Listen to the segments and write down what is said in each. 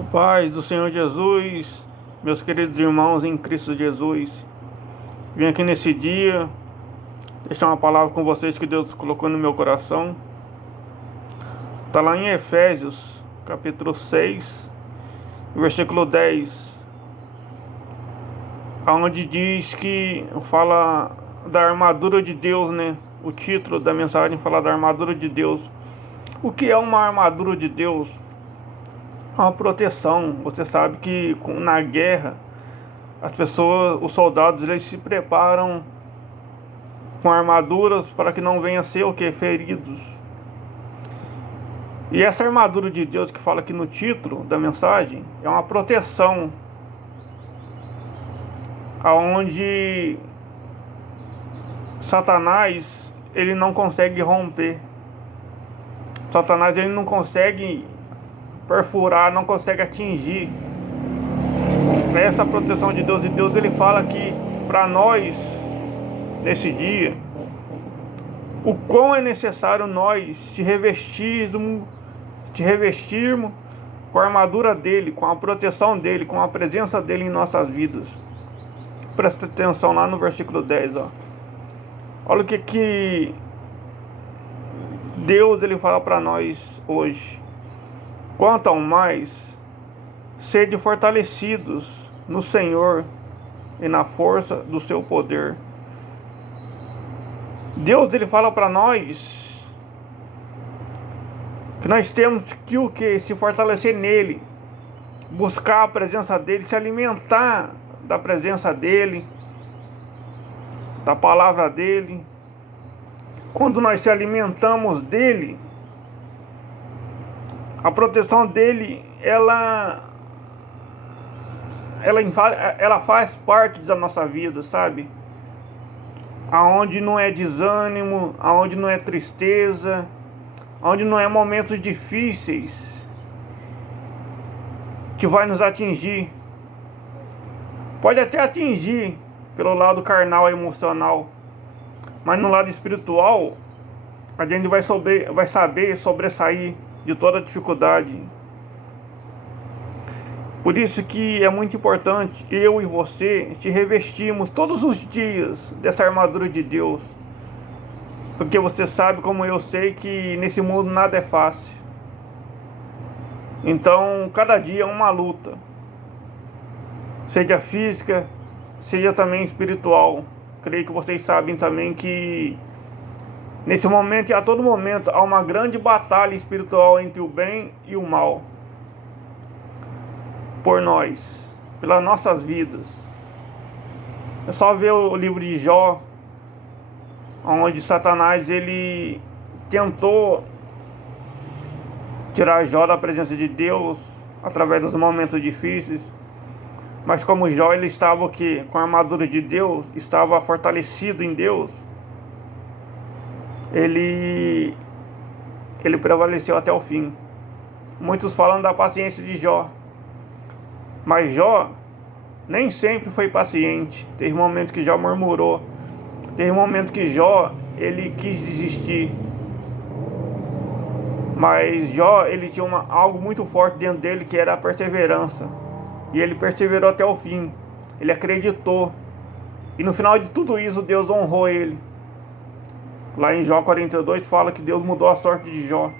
A paz do Senhor Jesus, meus queridos irmãos em Cristo Jesus, vim aqui nesse dia deixar uma palavra com vocês que Deus colocou no meu coração. Está lá em Efésios, capítulo 6, versículo 10, onde diz que fala da armadura de Deus, né? O título da mensagem fala da armadura de Deus. O que é uma armadura de Deus? Uma proteção. Você sabe que na guerra as pessoas, os soldados, eles se preparam com armaduras para que não venham a ser o que? Feridos. E essa armadura de Deus que fala aqui no título da mensagem é uma proteção aonde Satanás ele não consegue romper. Satanás ele não consegue perfurar, não consegue atingir essa proteção de Deus. E Deus ele fala que para nós nesse dia o quão é necessário nós te revestirmos com a armadura dele, com a proteção dele, com a presença dele em nossas vidas. Presta atenção lá no versículo 10, ó. Olha o que Deus ele fala para nós hoje. Quanto ao mais, sede fortalecidos no Senhor e na força do seu poder. Deus ele fala para nós que nós temos que o que? Se fortalecer nele, buscar a presença dele, se alimentar da presença dele, da palavra dele. Quando nós se alimentamos dele, a proteção dele, ela faz parte da nossa vida, sabe? Aonde não é desânimo, aonde não é tristeza, aonde não é momentos difíceis que vai nos atingir. Pode até atingir pelo lado carnal e emocional, mas no lado espiritual a gente vai saber sobressair de toda dificuldade. Por isso que é muito importante eu e você te revestirmos todos os dias dessa armadura de Deus. Porque você sabe, como eu sei, que nesse mundo nada é fácil. Então, cada dia é uma luta. Seja física, seja também espiritual. Creio que vocês sabem também que nesse momento e a todo momento há uma grande batalha espiritual entre o bem e o mal. Por nós, pelas nossas vidas. É só ver o livro de Jó, onde Satanás ele tentou tirar Jó da presença de Deus através dos momentos difíceis. Mas como Jó ele estava com a armadura de Deus, estava fortalecido em Deus, ele prevaleceu até o fim. Muitos falam da paciência de Jó, mas Jó nem sempre foi paciente. Teve momentos que Jó murmurou, teve momentos que Jó ele quis desistir. Mas Jó ele tinha algo muito forte dentro dele, que era a perseverança. E ele perseverou até o fim. Ele acreditou. E no final de tudo isso, Deus honrou ele. Lá em Jó 42 fala que Deus mudou a sorte de Jó.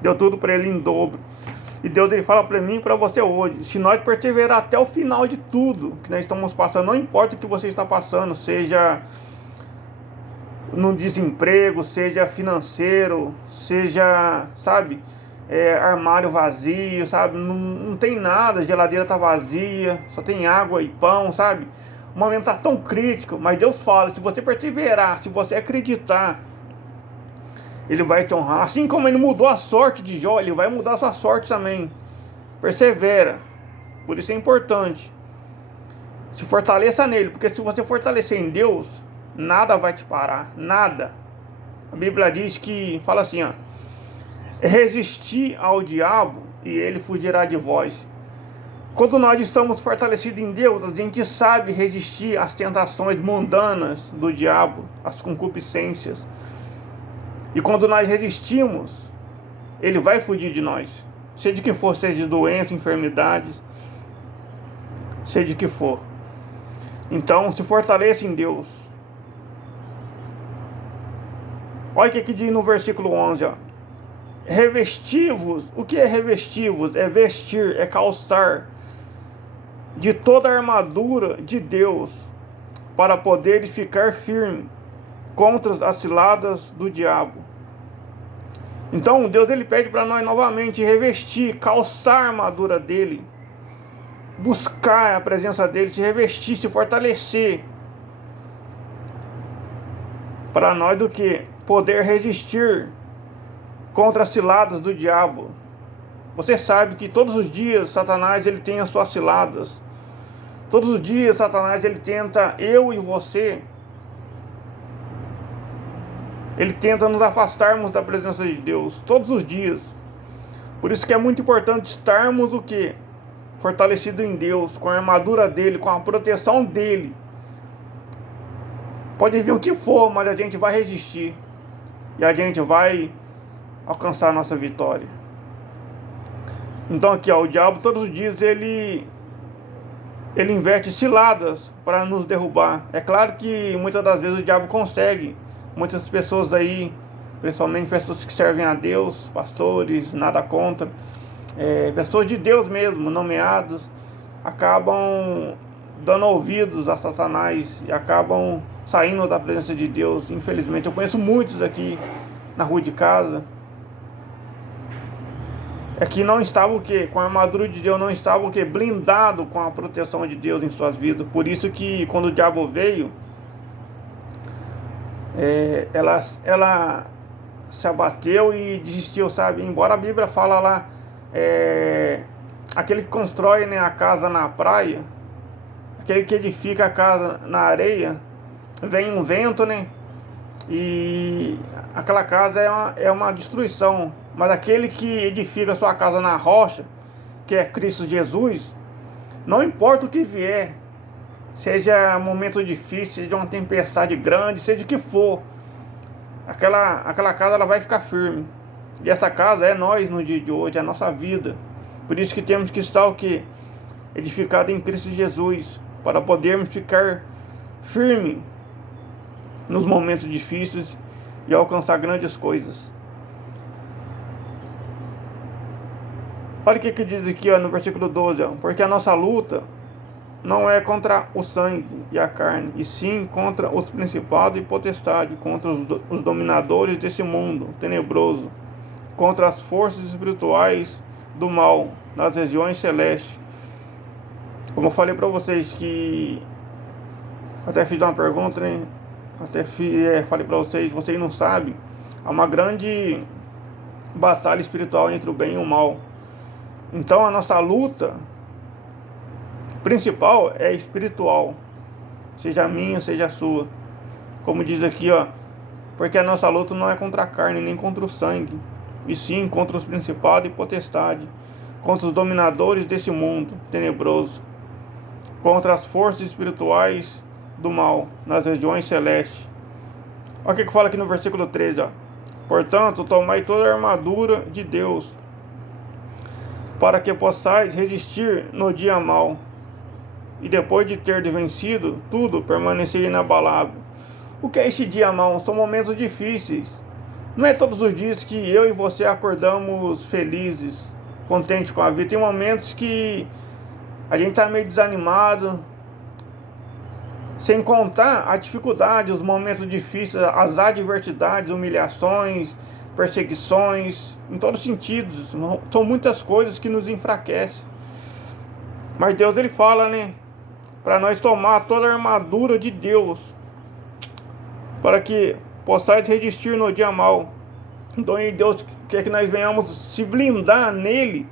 Deu tudo para ele em dobro. E Deus ele fala para mim e para você hoje: se nós perseverar até o final de tudo que nós estamos passando, não importa o que você está passando, seja no desemprego, seja financeiro, seja, sabe, armário vazio, sabe, não tem nada, a geladeira está vazia, só tem água e pão, sabe, o momento está tão crítico, mas Deus fala: se você perseverar, se você acreditar, Ele vai te honrar. Assim como Ele mudou a sorte de Jó, Ele vai mudar a sua sorte também. Persevera. Por isso é importante. Se fortaleça nele, porque se você fortalecer em Deus, nada vai te parar, nada. A Bíblia diz que, fala assim, ó: resistir ao diabo e ele fugirá de vós. Quando nós estamos fortalecidos em Deus, a gente sabe resistir às tentações mundanas do diabo, às concupiscências. E quando nós resistimos, ele vai fugir de nós. seja de que for, seja de doença, enfermidades, seja de que for. Então, se fortaleça em Deus. Olha o que diz no versículo 11, ó. Revestivos, o que é revestivos? É vestir, é calçar de toda a armadura de Deus, para poderes ficar firme contra as ciladas do diabo. Então Deus ele pede para nós novamente revestir, calçar a armadura dele, buscar a presença dele, se revestir, se fortalecer, para nós do que poder resistir contra as ciladas do diabo. Você sabe que todos os dias Satanás ele tem as suas ciladas. Todos os dias Satanás ele tenta eu e você. Ele tenta nos afastarmos da presença de Deus todos os dias. Por isso que é muito importante estarmos o quê? Fortalecido em Deus, com a armadura dele, com a proteção dele. Pode vir o que for, mas a gente vai resistir. E a gente vai alcançar a nossa vitória. Então aqui, ó, o diabo todos os dias ele inverte ciladas para nos derrubar. É claro que muitas das vezes o diabo consegue. Muitas pessoas aí, principalmente pessoas que servem a Deus, pastores, nada contra, pessoas de Deus mesmo, nomeados, acabam dando ouvidos a Satanás e acabam saindo da presença de Deus. Infelizmente, eu conheço muitos aqui na rua de casa, que não estava o quê? Com a armadura de Deus, não estava o quê? Blindado com a proteção de Deus em suas vidas. Por isso que quando o diabo veio, ela se abateu e desistiu, sabe? Embora a Bíblia fala lá, aquele que constrói, né, a casa na praia, aquele que edifica a casa na areia, vem um vento, né? E aquela casa é uma destruição. Mas aquele que edifica a sua casa na rocha, que é Cristo Jesus, não importa o que vier, seja um momento difícil, seja uma tempestade grande, seja o que for, aquela casa ela vai ficar firme. E essa casa é nós no dia de hoje, é a nossa vida. Por isso que temos que estar o quê? Edificado em Cristo Jesus, para podermos ficar firme nos momentos difíceis e alcançar grandes coisas. Olha o que diz aqui, ó, no versículo 12, ó, porque a nossa luta não é contra o sangue e a carne, e sim contra os principados e potestades, contra os dominadores desse mundo tenebroso, contra as forças espirituais do mal nas regiões celestes. Como eu falei para vocês que até fiz uma pergunta, né? Falei para vocês não sabem, há uma grande batalha espiritual entre o bem e o mal. Então a nossa luta principal é espiritual, seja a minha, seja a sua. Como diz aqui, ó, porque a nossa luta não é contra a carne nem contra o sangue, e sim contra os principados e potestades, contra os dominadores desse mundo tenebroso, contra as forças espirituais do mal nas regiões celestes. Olha o que fala aqui no versículo 13, ó. Portanto, tomai toda a armadura de Deus, para que possais resistir no dia mau, e depois de ter vencido tudo, permanecer inabalável. O que é esse dia mau? São momentos difíceis. Não é todos os dias que eu e você acordamos felizes, contentes com a vida. Tem momentos que a gente está meio desanimado, sem contar a dificuldade, os momentos difíceis, as adversidades, humilhações, perseguições, em todos os sentidos. São muitas coisas que nos enfraquecem. Mas Deus ele fala, né, para nós tomar toda a armadura de Deus, para que possais resistir no dia mau. Então Deus quer que nós venhamos se blindar nele,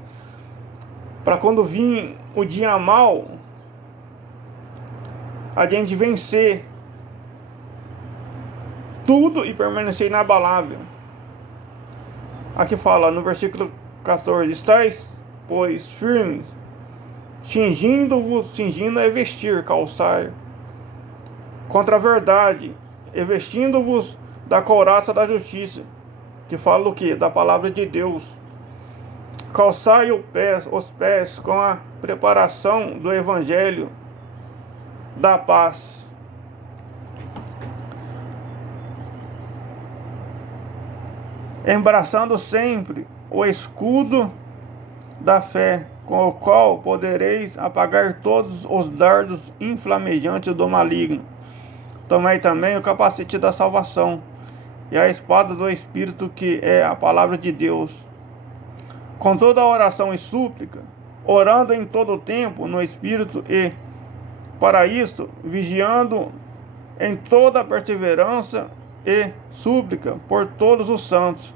para quando vir o dia mau, a gente vencer tudo e permanecer inabalável. Aqui fala no versículo 14: estais, pois, firmes, cingindo é vestir, calçar, contra a verdade, e vestindo-vos da couraça da justiça, que fala o quê? Da palavra de Deus. Calçai os pés com a preparação do Evangelho da paz. Embraçando sempre o escudo da fé, com o qual podereis apagar todos os dardos inflamejantes do maligno. Tomai também o capacete da salvação e a espada do Espírito, que é a palavra de Deus. Com toda a oração e súplica, orando em todo o tempo no Espírito e, para isto, vigiando em toda perseverança e súplica por todos os santos,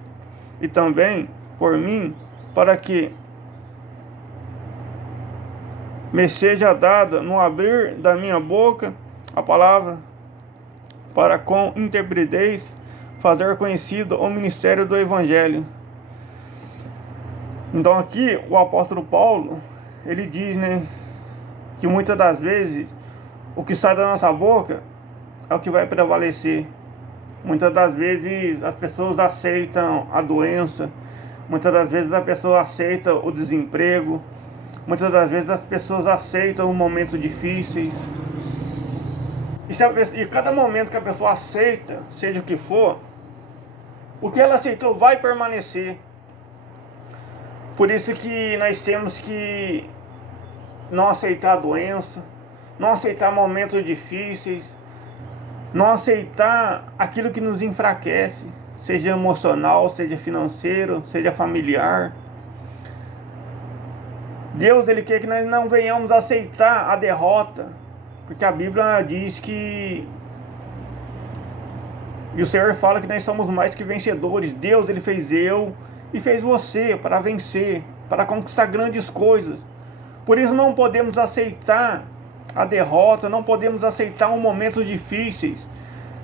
e também por mim, para que me seja dada no abrir da minha boca a palavra, para com intrepidez fazer conhecido o ministério do Evangelho. Então aqui o apóstolo Paulo, ele diz, que muitas das vezes o que sai da nossa boca é o que vai prevalecer. Muitas das vezes as pessoas aceitam a doença, muitas das vezes a pessoa aceita o desemprego, muitas das vezes as pessoas aceitam momentos difíceis. E cada momento que a pessoa aceita, seja o que for, o que ela aceitou vai permanecer. Por isso que nós temos que não aceitar a doença, não aceitar momentos difíceis, não aceitar aquilo que nos enfraquece, seja emocional, seja financeiro, seja familiar. Deus, Ele quer que nós não venhamos aceitar a derrota, porque a Bíblia diz que, e o Senhor fala que nós somos mais que vencedores. Deus, Ele fez eu e fez você para vencer, para conquistar grandes coisas. Por isso não podemos aceitar a derrota, não podemos aceitar momentos difíceis,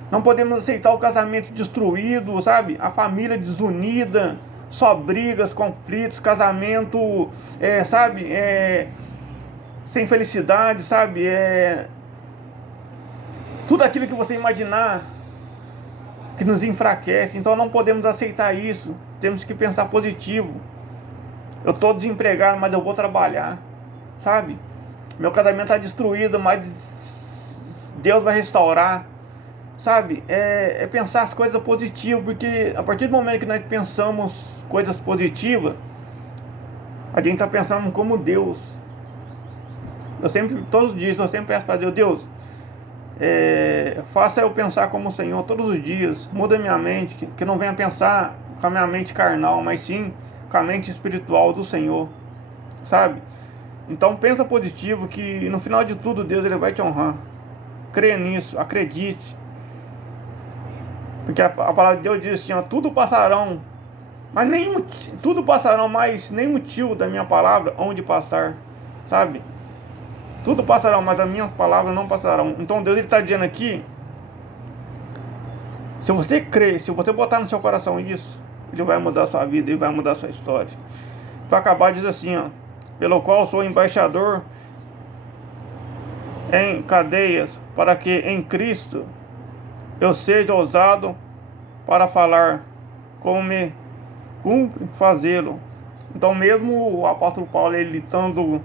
não podemos aceitar o casamento destruído, sabe? A família desunida, só brigas, conflitos, casamento, sem felicidade, sabe? Tudo aquilo que você imaginar que nos enfraquece. Então não podemos aceitar isso. Temos que pensar positivo. Eu estou desempregado, mas eu vou trabalhar, sabe? Meu casamento está destruído, mas Deus vai restaurar, sabe? É pensar as coisas positivas, porque a partir do momento que nós pensamos coisas positivas, a gente está pensando como Deus. Todos os dias, eu sempre peço para Deus, faça eu pensar como o Senhor todos os dias, muda minha mente, que eu não venha pensar com a minha mente carnal, mas sim com a mente espiritual do Senhor, sabe? Então pensa positivo, que no final de tudo Deus, Ele vai te honrar. Creia nisso, acredite, porque a palavra de Deus diz assim, tudo passarão, mas nem motivo da minha palavra onde passar, sabe? Tudo passarão, mas as minhas palavras não passarão. Então Deus, Ele está dizendo aqui, se você crer, se você botar no seu coração isso, Ele vai mudar a sua vida, Ele vai mudar a sua história. Para acabar, diz assim, pelo qual sou embaixador em cadeias, para que em Cristo eu seja ousado para falar, como me cumpre fazê-lo. Então mesmo o apóstolo Paulo, ele estando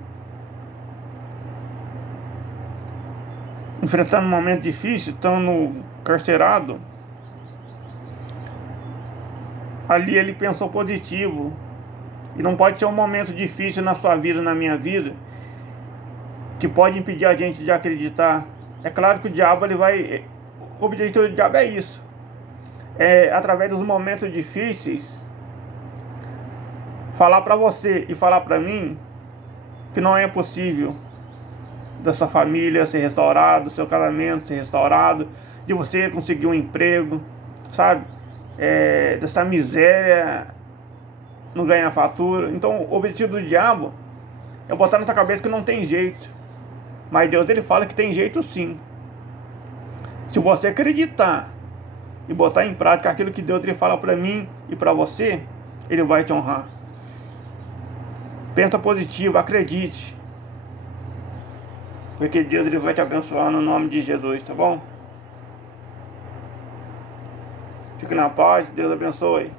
enfrentando um momento difícil, estando carcerado, ali ele pensou positivo. E não pode ser um momento difícil na sua vida, na minha vida, que pode impedir a gente de acreditar. É claro que o diabo, o objetivo do diabo é isso. Através dos momentos difíceis, falar para você e falar para mim que não é possível da sua família ser restaurado, do seu casamento ser restaurado, de você conseguir um emprego, sabe? Dessa miséria não ganhar fatura. Então o objetivo do diabo é botar na sua cabeça que não tem jeito. Mas Deus, Ele fala que tem jeito sim. Se você acreditar e botar em prática aquilo que Deus, Ele fala para mim e para você, Ele vai te honrar. Pensa positivo, acredite, porque Deus, Ele vai te abençoar no nome de Jesus, tá bom? Fique na paz, Deus abençoe.